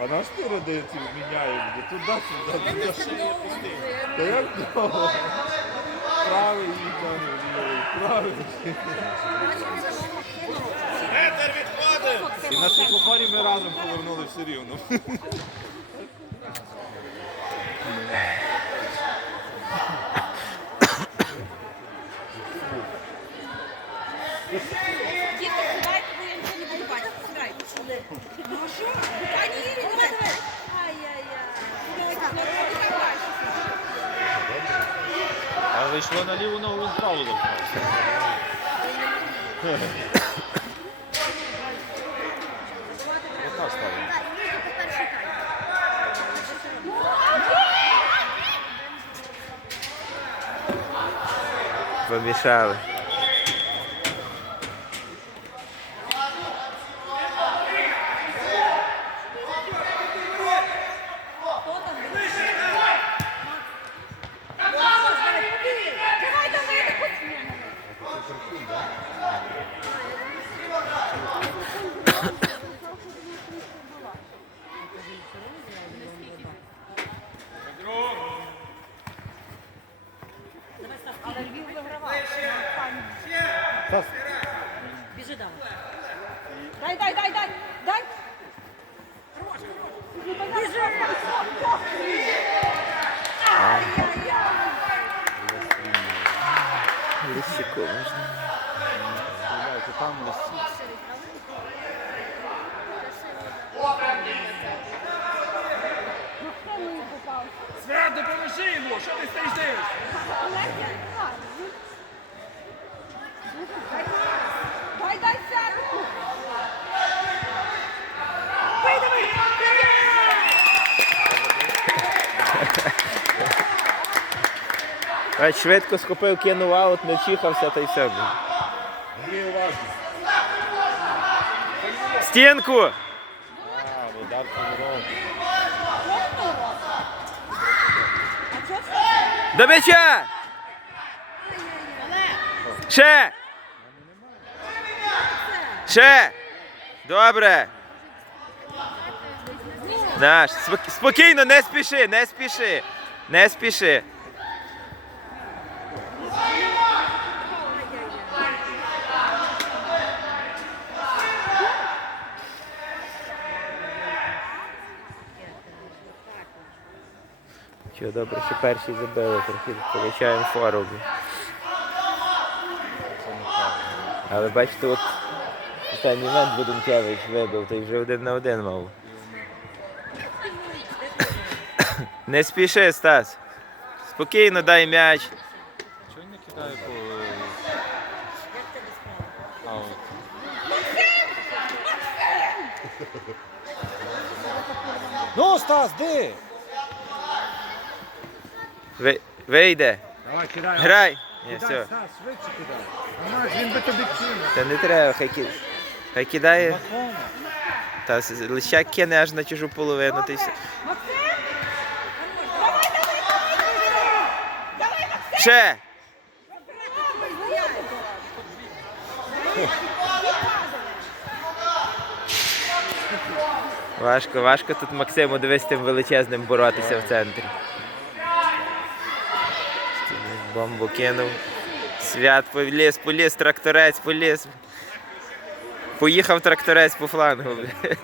А наш передається міняє буде туди-сюди, туди-сюди. Та як довго? Правий їхав, лівий, правий. Метр відходимо! І на світлофорі ми разом повернули все рівно. Дітки, сідайте, бо я нічого не буду бачити. Сідайте. Ну що? Давай, давай. Ну, на ліву ногу, він праву. Яка стала? Помішали. Давай, давай, давай. Але Львів вигравав. Біжи давай. Дай, дай, дай, дай, дай. Біжи. Ай-яй-яй. Можна. Там лисі. Свят, допоможи йому! Що ти стоїш? Дай, Бач, швидко схопив, кинув аут, не чихався та й все. було. Стінку! До м'яча! Ще! Ще! Добре! Наш, спокійно, не спіши, не спіши, не спіши. Що добре, що перший забили, трохи получаємо фору. Але бачите, от останній момент Буденкевич вибив, то й вже один на один мав. Не спіши, Стас. Спокійно дай м'яч. Чого не кидає по... Аут. Ну, Стас, де? Ви, вийде. Давай, кидай. Грай. Ні, все. Стас, швидше кидай. Макс, він би тобі кинув. Та не треба, хай, ки- хай кидає. Та с- лищак кине аж на чужу половину. Все. Ще! Важко, важко тут Максиму дивись тим величезним боротися в центрі. Бомбу кинув. Свят поліз, поліз, тракторець, поліз. Поїхав тракторець по флангу. бля.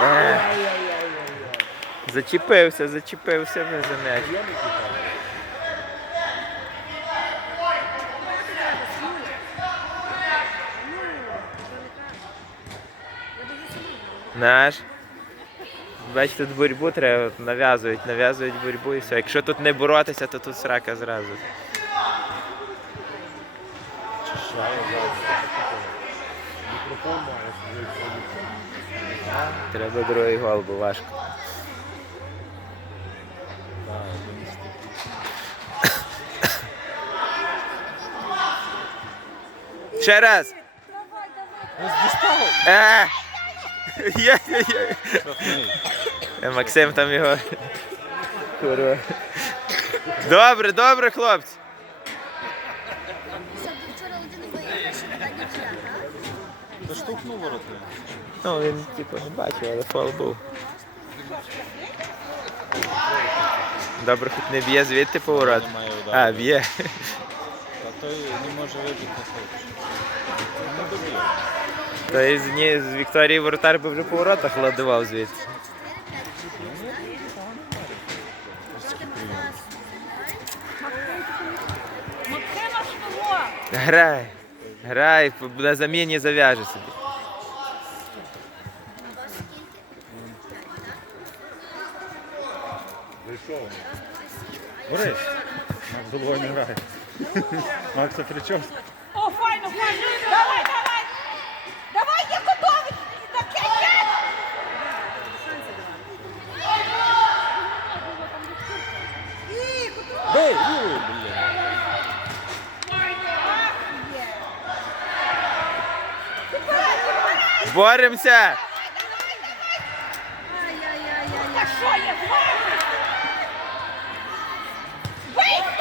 Е. Зачепився, зачепився ви за м'яч. Наш. Бач, тут боротьбу треба, нав'язують, нав'язують боротьбу і все. Якщо тут не боротися, то тут срака зразу. Треба другий гол, бо важко. Ще раз. Е! Є, є, є. Е, Максим там його. Курва. Добре, добре, хлопці. Дівчата. Доштовхнув воротаря. Ну, він типу не бачив, але фол був. Добре, хоч не б'є звідти поворот. Немає удару. А, б'є. А той не може вибити хоч. Не добив. То із, ні, з Вікторії воротар би вже по воротах ладував звідси. Грай. Грай, на заміні зав'яже собі. Борис. Макс головою не грає. Макса прическа. О, файно, файно. Давай, давай. Давай, я готовий. П'ять, п'ять. Бей, ю, блін. Боремося! Та що є?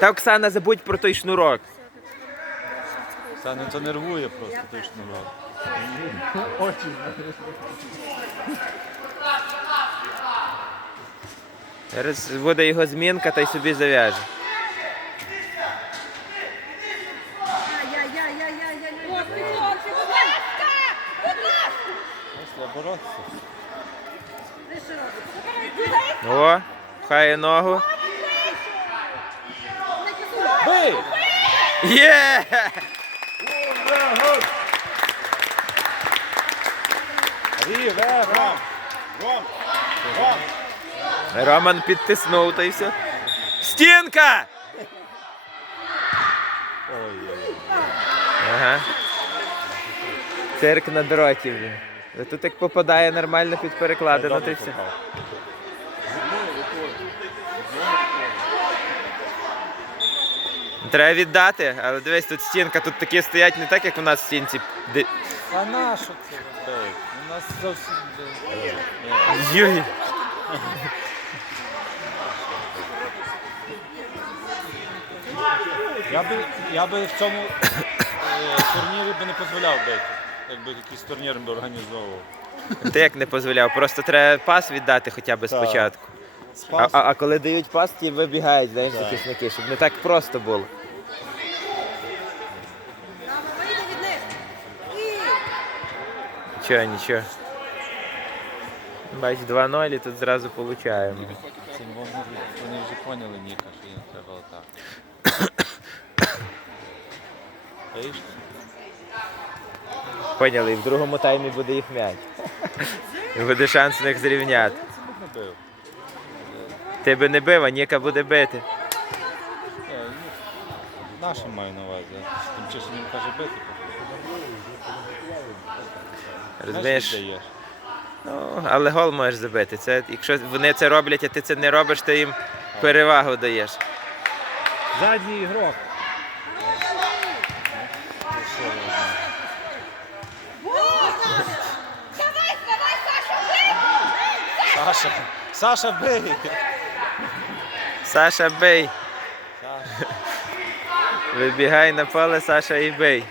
Та Оксана, забудь про той шнурок. Не то нервує просто той шнурок. Зараз буде його змінка та й собі зав'яже. О, підлонці, будь ласка. Будь ласка. Після боротися. О, хає ногу. Бей! Є! Ріве, Ром! Ром! Ром! Роман підтиснув та й все. Стінка! Ага. Цирк на дроті. Тут як попадає нормально під перекладину, то й все. Треба віддати, але дивись, тут стінка, тут такі стоять не так, як у нас в стінці. Де- А на що це робить? У нас зовсім... Юй. Я би, я би в цьому е, турнірі би не дозволяв бити. Якби якийсь турнір би організовував. Ти як не дозволяв, просто треба пас віддати хоча б спочатку. А, Спас. а, а коли дають пас, ті вибігають, знаєш, захисники, щоб не так просто було. Нічого, нічого. Бач, 2-0 і тут зразу получаємо. Вони, вони вже поняли Ніка, що їм треба отак. Поняли, і в другому таймі буде їх м'яч. І буде шанс них зрівняти. Не би не бив, а Ніка буде бити. Е, Нашим маю на увазі. Тим часом він каже бити. Розумієш? Ну, але гол можеш забити. Це, якщо вони це роблять, а ти це не робиш, то їм перевагу даєш. Задній ігрок. Давай, Саша, бей. Саша, Саша бий! Саша, бий. Саша. Вибігай на поле, Саша, і бий.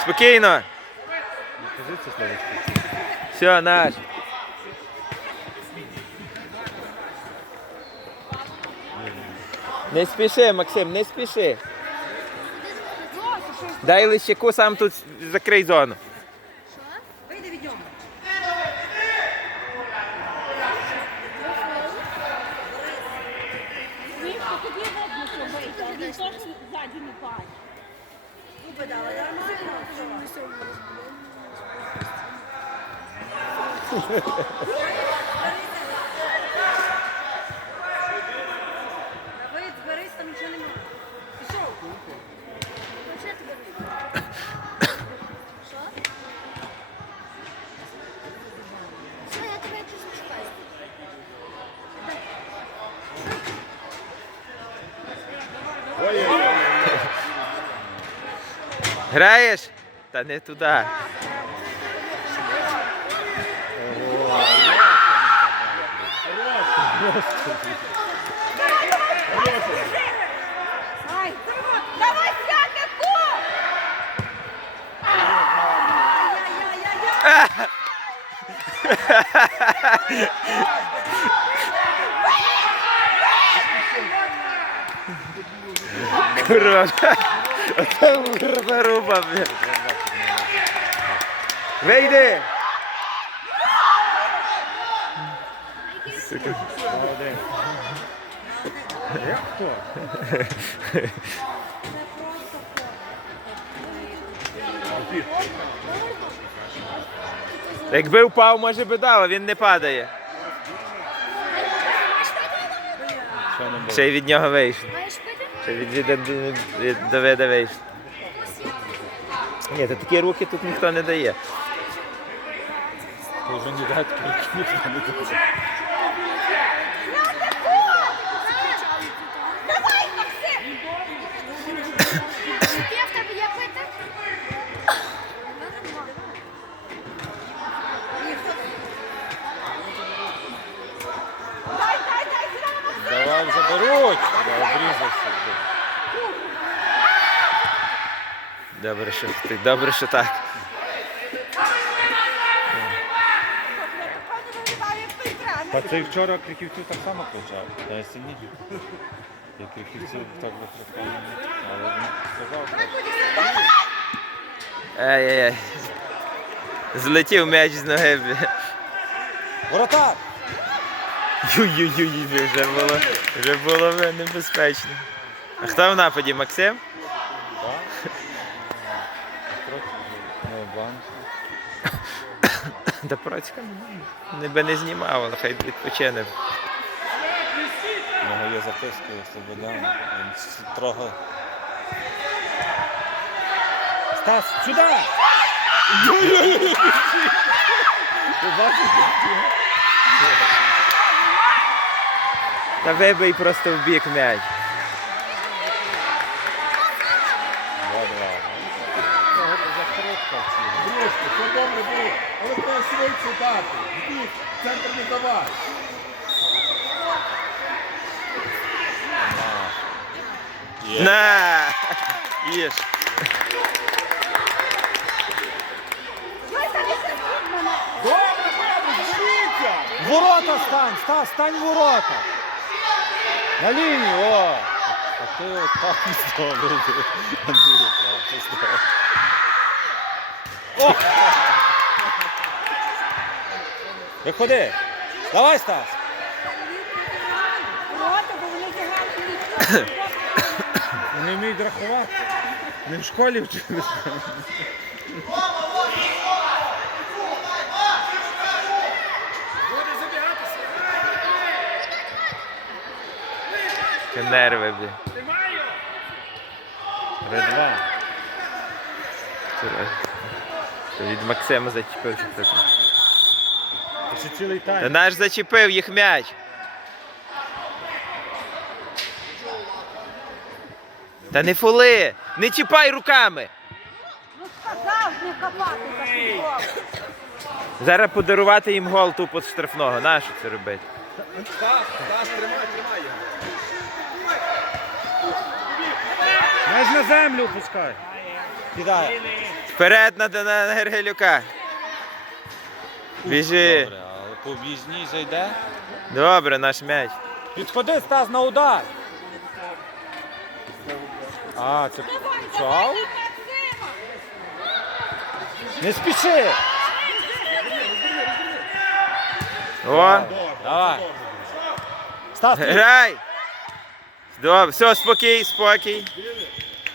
Спокійно. Кажи це словечко? Все, наш. Не спіши, Максим, не спіши. Дай лищаку сам тут закрий зону. Вийди від нього. Ні, то тобі видно, що вийде, а він теж ззаді не бачить. Губи дали, нормально. Давид, зберись, там нічого немає. Пішов. Що? Все, я тебе чесно шукаю. Граєш? Та не туди. Ай, давай сядьку! Ай-яй-яй-яй! Курва. Бля. Вийди! Сука. Якби впав, може би дав, він не падає. Ще й від нього вийшло. Ще від, від, від, від Давида вийшло. Ні, та такі руки тут ніхто не дає. Вже не дати ніхто не дає. Давай, Максим! Є в тебе є пити? Дай, дай, дай, сюди на Максим! Давай заберуть. Я обрізався. Добре, що ти добре, що так. Та цей вчора криківців так само кричав. Та я сильніше. Я криківців так викрикав. Але він сказав, Ай-яй-яй. Злетів м'яч з ноги. Воротар! Ю-ю-ю, вже було, вже було небезпечно. А хто в нападі, Максим? Ну, Та Процька не би не знімав, але хай відпочине. У нього є записки, Слободан. Трохи. Стас, сюди! Ти бачиш? Та вибий просто в бік м'яч. Добре було, але треба швидше дати. Йди, в центр не давай. На! Їж. Добре, бабу, дивіться! Ворота стань! Стань в ворота! На лінію, о! А ти от так не став, Андрій, так, ти став. О! Виходи! Давай, Стас! Вони вміють рахувати. Не в школі вчилися. Забігатися. Нерви. Тримаю. Ре-два. Від Максима зачепив. Це. Цілий Та наш зачепив їх м'яч. Та не фоли! Не чіпай руками! Ну сказав, не хапати гол. Зараз подарувати їм гол тупо з штрафного. Нащо це робити? Майже на землю опускай. Кидай. Вперед на, на, на Гергелюка. Біжи. Добре, по зайде. Добре, наш м'яч. Підходи, Стас, на удар. А, це фау? Не спіши. О, Давай. Стас, ти- грай! Добре, все, спокій, спокій.